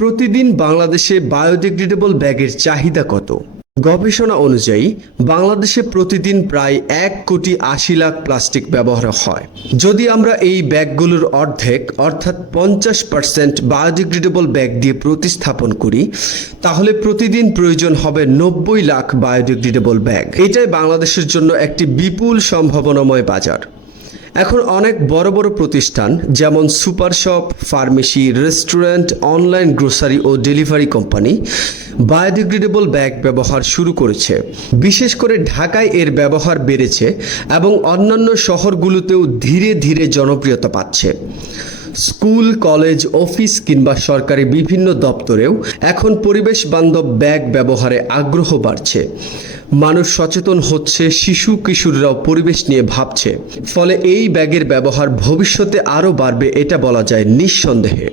প্রতিদিন বাংলাদেশে বায়োডিগ্রেডেবল ব্যাগের চাহিদা কত? গবেষণা অনুযায়ী বাংলাদেশে প্রতিদিন প্রায় 1,80,00,000 প্লাস্টিক ব্যবহার হয়। যদি আমরা এই ব্যাগগুলোর অর্ধেক অর্থাৎ 50% বায়োডিগ্রেডেবল ব্যাগ দিয়ে প্রতিস্থাপন করি, তাহলে প্রতিদিন প্রয়োজন হবে 90 লাখ বায়োডিগ্রেডেবল ব্যাগ। এটাই বাংলাদেশের জন্য একটি বিপুল সম্ভাবনাময় বাজার। এখন অনেক বড় বড় প্রতিষ্ঠান যেমন super shop, pharmacy, restaurant, online grocery ও ডেলিভারি কোম্পানি বায়োডিগ্রেডেবল ব্যাগ ব্যবহার শুরু করেছে। বিশেষ করে ঢাকায় এর ব্যবহার বেড়েছে এবং অন্যান্য শহরগুলোতেও ধীরে ধীরে জনপ্রিয়তা পাচ্ছে। স্কুল, কলেজ, অফিস কিংবা সরকারি বিভিন্ন দপ্তরেও এখন পরিবেশ বান্ধব ব্যাগ ব্যবহারে আগ্রহ বাড়ছে। মানুষ সচেতন হচ্ছে, শিশু কিশোররাও পরিবেশ নিয়ে ভাবছে। ফলে এই ব্যাগের ব্যবহার ভবিষ্যতে আরও বাড়বে, এটা বলা যায় নিঃসন্দেহে।